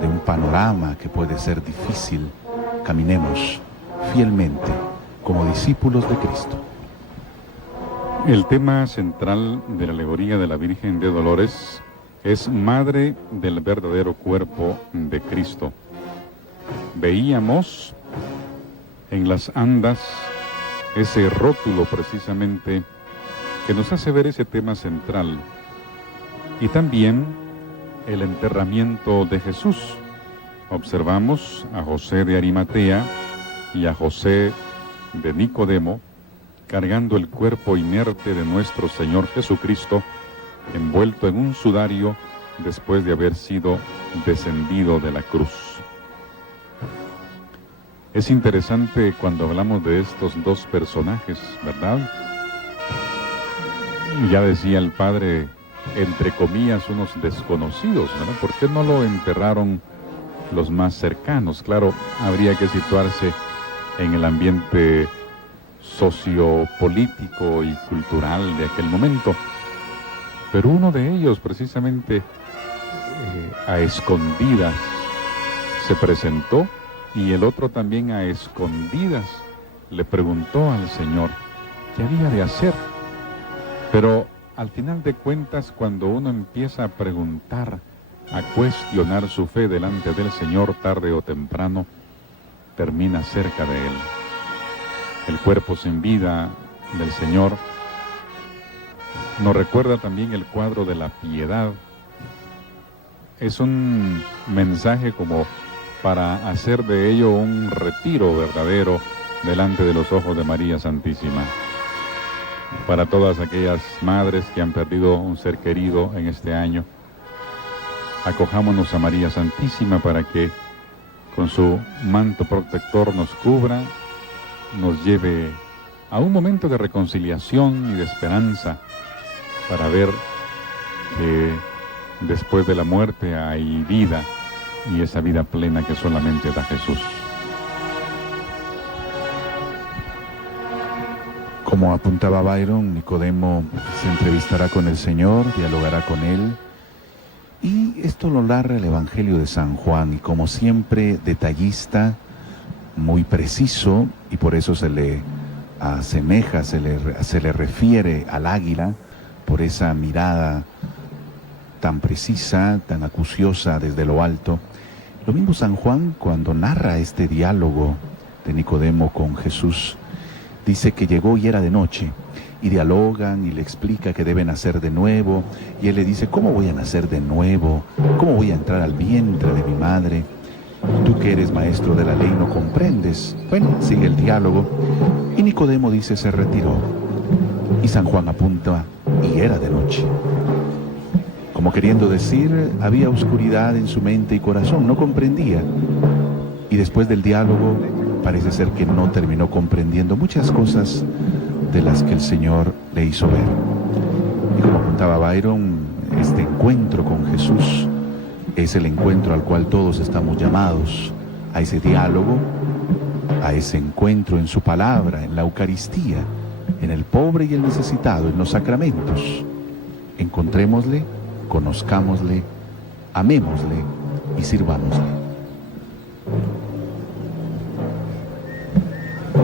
de un panorama que puede ser difícil, caminemos fielmente como discípulos de Cristo. El tema central de la alegoría de la Virgen de Dolores es Madre del verdadero cuerpo de Cristo. Veíamos en las andas ese rótulo precisamente que nos hace ver ese tema central, y también el enterramiento de Jesús. Observamos a José de Arimatea y a José de Nicodemo cargando el cuerpo inerte de nuestro Señor Jesucristo, envuelto en un sudario después de haber sido descendido de la cruz. Es interesante cuando hablamos de estos dos personajes, ¿verdad? Ya decía el padre, entre comillas, unos desconocidos, ¿verdad? ¿Por qué no lo enterraron los más cercanos? Claro, habría que situarse en el ambiente sociopolítico y cultural de aquel momento. Pero uno de ellos, precisamente, a escondidas se presentó, y el otro también a escondidas le preguntó al Señor qué había de hacer. Pero al final de cuentas, cuando uno empieza a preguntar, a cuestionar su fe delante del Señor, tarde o temprano termina cerca de Él. El cuerpo sin vida del Señor nos recuerda también el cuadro de la piedad. Es un mensaje como para hacer de ello un retiro verdadero delante de los ojos de María Santísima. para todas aquellas madres que han perdido un ser querido en este año. Acojámonos a María Santísima para que con su manto protector nos cubra, nos lleve a un momento de reconciliación y de esperanza para ver que después de la muerte hay vida, y esa vida plena que solamente da Jesús. Como apuntaba Byron, Nicodemo se entrevistará con el Señor, dialogará con Él, y esto lo narra el Evangelio de San Juan, y como siempre detallista, muy preciso, y por eso se le asemeja, se le refiere al águila, por esa mirada tan precisa, tan acuciosa desde lo alto. Lo mismo San Juan cuando narra este diálogo de Nicodemo con Jesús. Dice que llegó y era de noche, y dialogan y le explica que debe nacer de nuevo, y él le dice, ¿cómo voy a nacer de nuevo? ¿Cómo voy a entrar al vientre de mi madre? Tú que eres maestro de la ley no comprendes. Bueno, sigue el diálogo, y Nicodemo dice, se retiró. Y San Juan apunta, y era de noche. Como queriendo decir, había oscuridad en su mente y corazón, no comprendía. Y después del diálogo, parece ser que no terminó comprendiendo muchas cosas de las que el Señor le hizo ver. Y como apuntaba Byron, este encuentro con Jesús es el encuentro al cual todos estamos llamados, a ese diálogo, a ese encuentro en su palabra, en la Eucaristía, en el pobre y el necesitado, en los sacramentos. Encontrémosle, conozcámosle, amémosle y sirvámosle.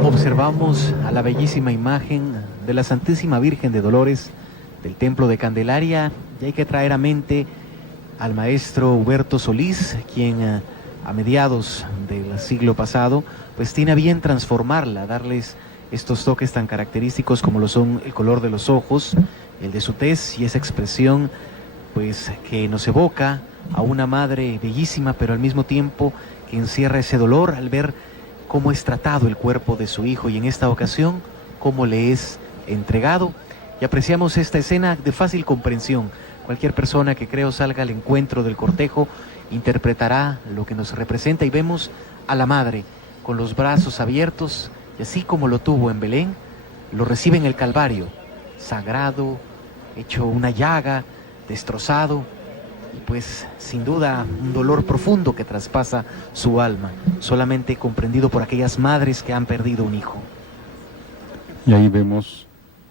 Observamos a la bellísima imagen de la Santísima Virgen de Dolores del Templo de Candelaria, y hay que traer a mente al maestro Huberto Solís, quien a mediados del siglo pasado pues tiene a bien transformarla, darles estos toques tan característicos como lo son el color de los ojos, el de su tez y esa expresión pues que nos evoca a una madre bellísima, pero al mismo tiempo que encierra ese dolor al ver cómo es tratado el cuerpo de su hijo, y en esta ocasión cómo le es entregado. Y apreciamos esta escena de fácil comprensión. Cualquier persona que creo salga al encuentro del cortejo interpretará lo que nos representa, y vemos a la madre con los brazos abiertos, y así como lo tuvo en Belén, lo recibe en el Calvario, sagrado, hecho una llaga, destrozado, y pues sin duda un dolor profundo que traspasa su alma, solamente comprendido por aquellas madres que han perdido un hijo. Y ahí vemos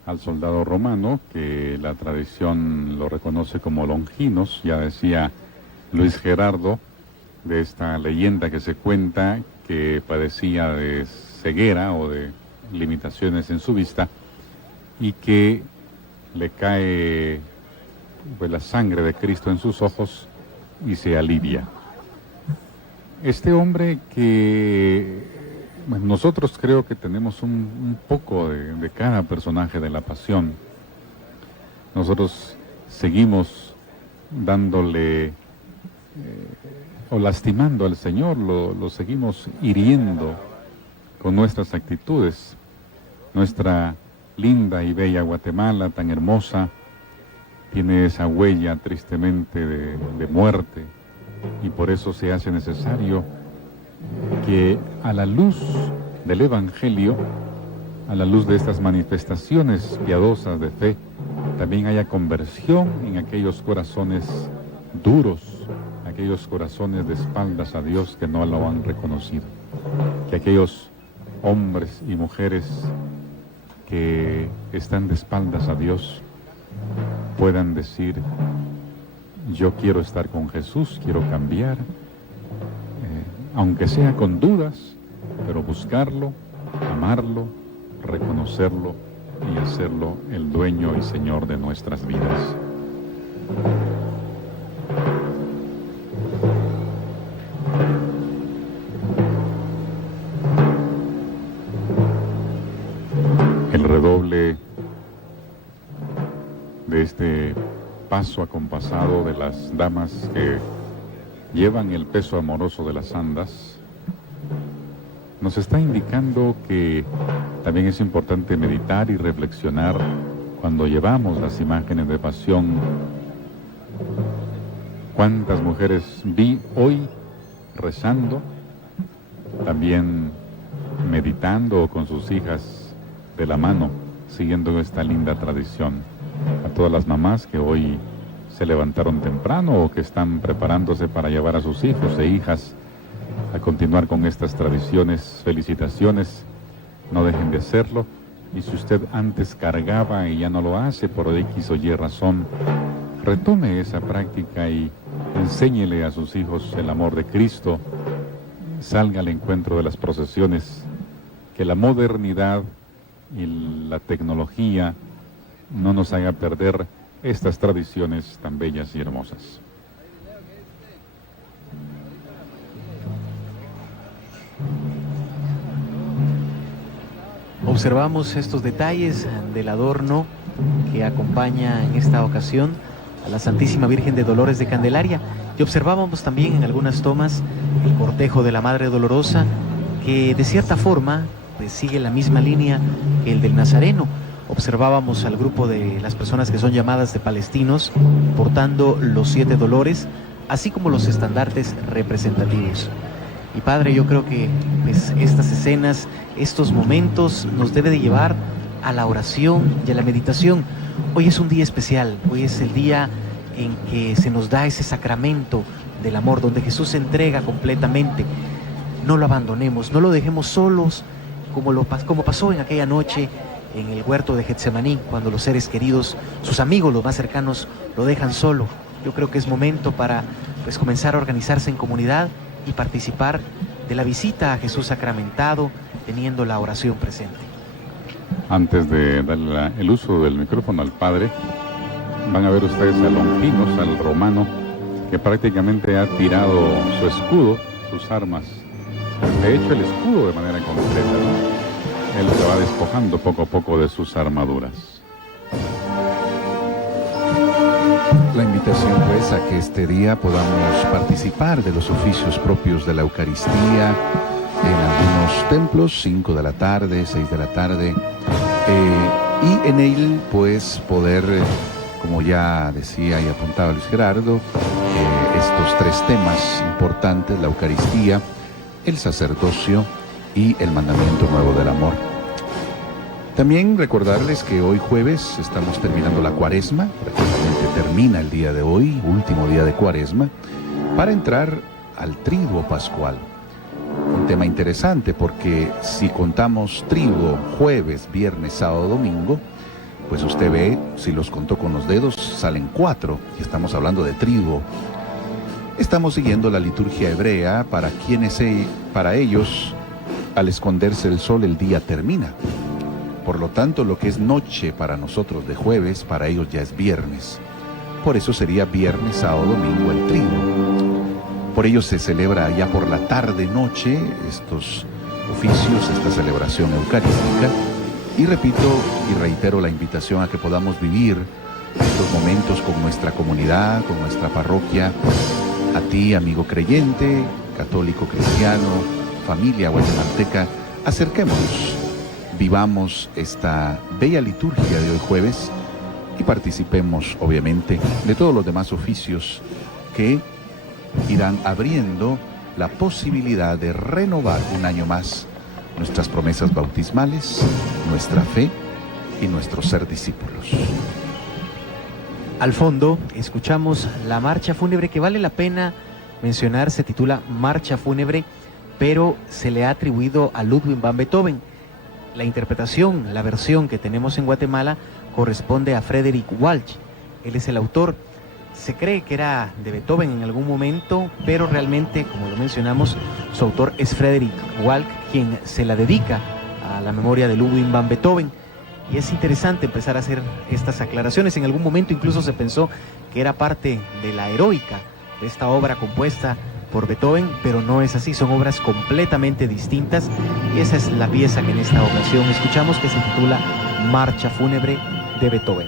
al soldado romano, que la tradición lo reconoce como Longinos. Ya decía Luis Gerardo de esta leyenda que se cuenta que padecía de ceguera o de limitaciones en su vista, y que le cae pues la sangre de Cristo en sus ojos y se alivia. Este hombre que bueno, nosotros creo que tenemos un poco de cada personaje de la pasión. Nosotros seguimos dándole o lastimando al Señor, lo seguimos hiriendo con nuestras actitudes. Nuestra linda y bella Guatemala, tan hermosa, tiene esa huella tristemente de muerte, y por eso se hace necesario que a la luz del Evangelio, a la luz de estas manifestaciones piadosas de fe, también haya conversión en aquellos corazones duros, aquellos corazones de espaldas a Dios que no lo han reconocido. Que aquellos hombres y mujeres que están de espaldas a Dios puedan decir, yo quiero estar con Jesús, quiero cambiar, aunque sea con dudas, pero buscarlo, amarlo, reconocerlo y hacerlo el dueño y Señor de nuestras vidas. El redoble de este paso acompasado de las damas que llevan el peso amoroso de las andas nos está indicando que también es importante meditar y reflexionar cuando llevamos las imágenes de pasión. ¿Cuántas mujeres vi hoy rezando, también meditando con sus hijas de la mano, siguiendo esta linda tradición? A todas las mamás que hoy se levantaron temprano o que están preparándose para llevar a sus hijos e hijas a continuar con estas tradiciones, felicitaciones, no dejen de hacerlo. Y si usted antes cargaba y ya no lo hace por X o Y razón, retome esa práctica y enséñele a sus hijos el amor de Cristo, salga al encuentro de las procesiones, que la modernidad y la tecnología no nos haga perder estas tradiciones tan bellas y hermosas. Observamos estos detalles del adorno que acompaña en esta ocasión a la Santísima Virgen de Dolores de Candelaria, y observábamos también en algunas tomas el cortejo de la Madre Dolorosa, que de cierta forma pues sigue la misma línea que el del Nazareno. Observábamos al grupo de las personas que son llamadas de palestinos portando los 7 dolores, así como los estandartes representativos. Y Padre, yo creo que pues, estas escenas, estos momentos nos debe de llevar a la oración y a la meditación. Hoy es un día especial, hoy es el día en que se nos da ese sacramento del amor, donde Jesús se entrega completamente. No lo abandonemos, no lo dejemos solos, como pasó en aquella noche en el huerto de Getsemaní, cuando los seres queridos, sus amigos, los más cercanos, lo dejan solo. Yo creo que es momento para pues, comenzar a organizarse en comunidad y participar de la visita a Jesús sacramentado, teniendo la oración presente. Antes de darle el uso del micrófono al Padre, van a ver ustedes a Longinos, al romano, que prácticamente ha tirado su escudo, sus armas. De hecho, el escudo de manera concreta, ¿no? Él se va despojando poco a poco de sus armaduras. La invitación pues a que este día podamos participar de los oficios propios de la Eucaristía en algunos templos, 5 de la tarde, 6 de la tarde, y en él pues poder, como ya decía y apuntaba Luis Gerardo, estos 3 temas importantes: la Eucaristía, el sacerdocio y el mandamiento nuevo del amor. También recordarles que hoy jueves estamos terminando la Cuaresma, prácticamente termina el día de hoy, último día de Cuaresma, para entrar al Triduo Pascual. Un tema interesante porque si contamos Triduo jueves, viernes, sábado, domingo, pues usted ve, si los contó con los dedos, salen 4, y estamos hablando de Triduo. Estamos siguiendo la liturgia hebrea, para ellos, al esconderse el sol, el día termina. Por lo tanto, lo que es noche para nosotros de jueves, para ellos ya es viernes. Por eso sería viernes, sábado, domingo el Triduo. Por ello se celebra ya por la tarde-noche estos oficios, esta celebración eucarística. Y repito y reitero la invitación a que podamos vivir estos momentos con nuestra comunidad, con nuestra parroquia. A ti, amigo creyente, católico cristiano, familia guatemalteca, acerquémonos. Vivamos esta bella liturgia de hoy jueves y participemos, obviamente, de todos los demás oficios que irán abriendo la posibilidad de renovar un año más nuestras promesas bautismales, nuestra fe y nuestro ser discípulos. Al fondo escuchamos la marcha fúnebre, que vale la pena mencionar, se titula Marcha Fúnebre, pero se le ha atribuido a Ludwig van Beethoven. La interpretación, la versión que tenemos en Guatemala corresponde a Frederick Walsh. Él es el autor. Se cree que era de Beethoven en algún momento, pero realmente, como lo mencionamos, su autor es Frederick Walsh, quien se la dedica a la memoria de Ludwig van Beethoven. Y es interesante empezar a hacer estas aclaraciones. En algún momento incluso se pensó que era parte de la heroica de esta obra compuesta por Beethoven, pero no es así, son obras completamente distintas, y esa es la pieza que en esta ocasión escuchamos, que se titula Marcha Fúnebre de Beethoven.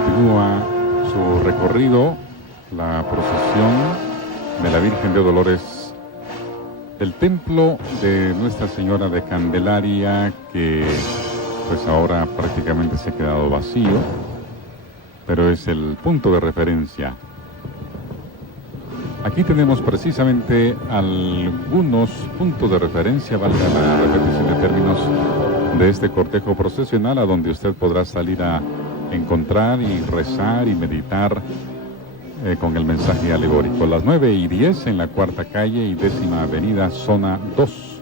continúa su recorrido la procesión de la Virgen de Dolores del templo de Nuestra Señora de Candelaria, que pues ahora prácticamente se ha quedado vacío, pero es el punto de referencia. Aquí tenemos precisamente algunos puntos de referencia, valga la repetición de términos, de este cortejo procesional, a donde usted podrá salir a encontrar y rezar y meditar con el mensaje alegórico. Las 9:10 en la Cuarta Calle y 10ª Avenida, zona 2,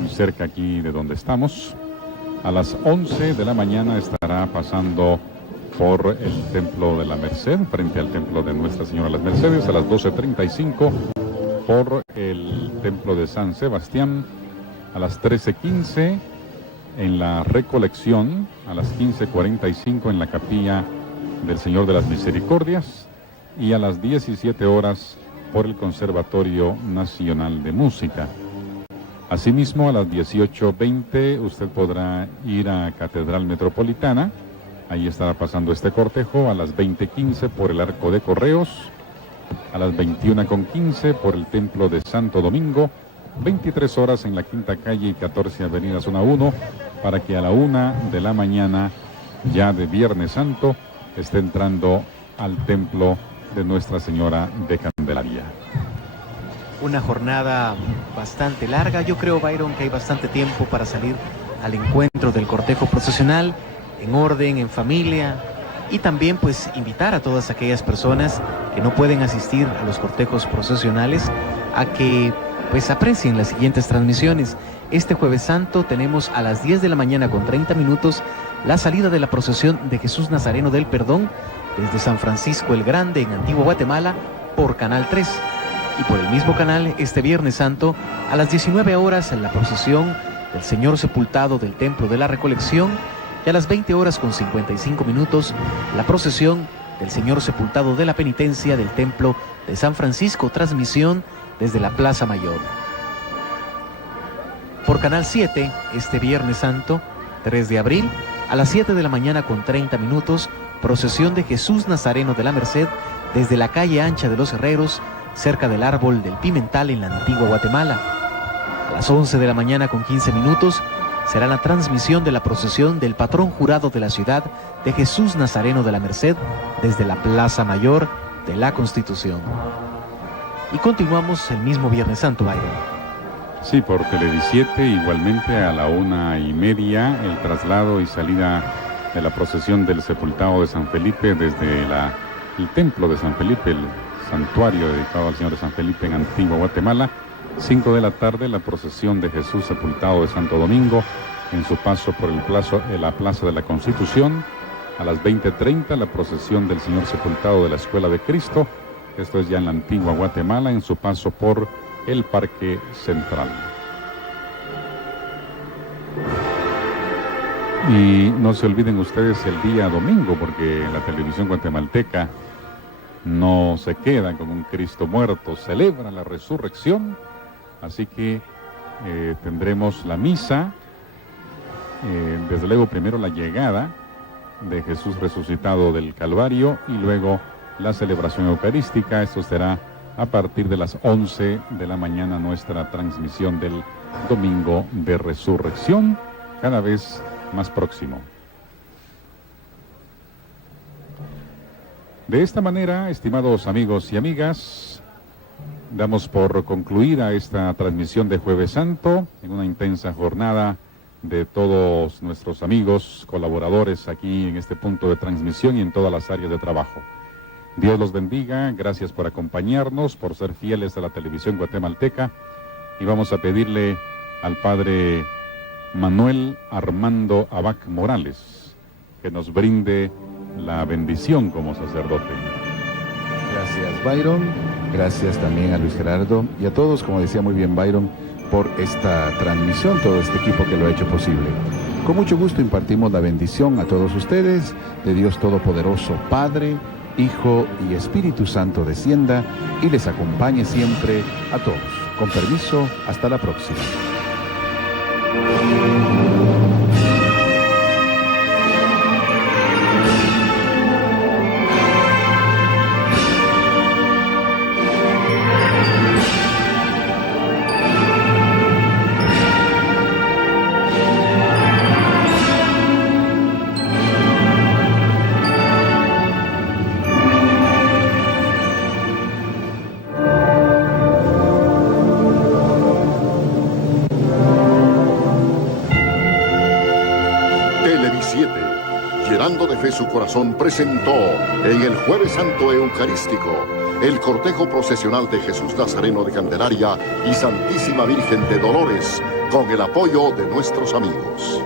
muy cerca aquí de donde estamos. A las 11 de la mañana estará pasando por el Templo de la Merced, frente al Templo de Nuestra Señora de las Mercedes. A las 12:35 por el Templo de San Sebastián. A las 13:15 en la Recolección. A las 15:45 en la Capilla del Señor de las Misericordias. Y a las 17 horas por el Conservatorio Nacional de Música. Asimismo, a las 18:20 usted podrá ir a Catedral Metropolitana. Ahí estará pasando este cortejo. A las 20:15 por el Arco de Correos. A las 21:15 por el Templo de Santo Domingo. 23 horas en la Quinta Calle y 14 Avenida Zona 1, para que a la 1 de la mañana, ya de Viernes Santo, esté entrando al Templo de Nuestra Señora de Candelaria. Una jornada bastante larga. Yo creo, Byron, que hay bastante tiempo para salir al encuentro del cortejo procesional, en orden, en familia, y también pues invitar a todas aquellas personas que no pueden asistir a los cortejos procesionales a que pues aprecien las siguientes transmisiones. Este Jueves Santo tenemos a las 10 de la mañana con 30 minutos la salida de la procesión de Jesús Nazareno del Perdón desde San Francisco el Grande en Antigua Guatemala por Canal 3. Y por el mismo canal, este Viernes Santo, a las 19 horas, la procesión del Señor Sepultado del Templo de la Recolección, y a las 20 horas con 55 minutos, la procesión del Señor Sepultado de la Penitencia del Templo de San Francisco, transmisión desde la Plaza Mayor. Por Canal 7, este Viernes Santo, 3 de abril, a las 7 de la mañana con 30 minutos, procesión de Jesús Nazareno de la Merced desde la calle ancha de los Herreros, cerca del árbol del Pimental en la Antigua Guatemala. A las 11 de la mañana con 15 minutos será la transmisión de la procesión del patrón jurado de la ciudad de Jesús Nazareno de la Merced desde la Plaza Mayor de la Constitución. Y continuamos el mismo Viernes Santo, Byron. Sí, por Televisiete, igualmente a la 1:30, el traslado y salida de la procesión del sepultado de San Felipe desde el templo de San Felipe, el santuario dedicado al Señor de San Felipe en Antigua Guatemala. 5 de la tarde, la procesión de Jesús sepultado de Santo Domingo en su paso por la Plaza de la Constitución. A las 20:30, la procesión del Señor sepultado de la Escuela de Cristo. Esto es ya en la Antigua Guatemala, en su paso por el Parque Central. Y no se olviden ustedes el día domingo, porque la televisión guatemalteca no se queda con un Cristo muerto, celebra la resurrección. Así que tendremos la misa, desde luego primero la llegada de Jesús resucitado del Calvario y luego la celebración eucarística. Esto será a partir de las 11 de la mañana, nuestra transmisión del Domingo de Resurrección, cada vez más próximo. De esta manera, estimados amigos y amigas, damos por concluida esta transmisión de Jueves Santo en una intensa jornada de todos nuestros amigos, colaboradores aquí en este punto de transmisión y en todas las áreas de trabajo. Dios los bendiga, gracias por acompañarnos, por ser fieles a la televisión guatemalteca, y vamos a pedirle al Padre Manuel Armando Abac Morales que nos brinde la bendición como sacerdote. Gracias, Byron. Gracias también a Luis Gerardo y a todos, como decía muy bien Byron, por esta transmisión, todo este equipo que lo ha hecho posible. Con mucho gusto impartimos la bendición a todos ustedes, de Dios Todopoderoso, Padre, Hijo y Espíritu Santo descienda y les acompañe siempre a todos. Con permiso, hasta la próxima. Fe Su Corazón presentó en el Jueves Santo Eucarístico el cortejo procesional de Jesús Nazareno de Candelaria y Santísima Virgen de Dolores, con el apoyo de nuestros amigos.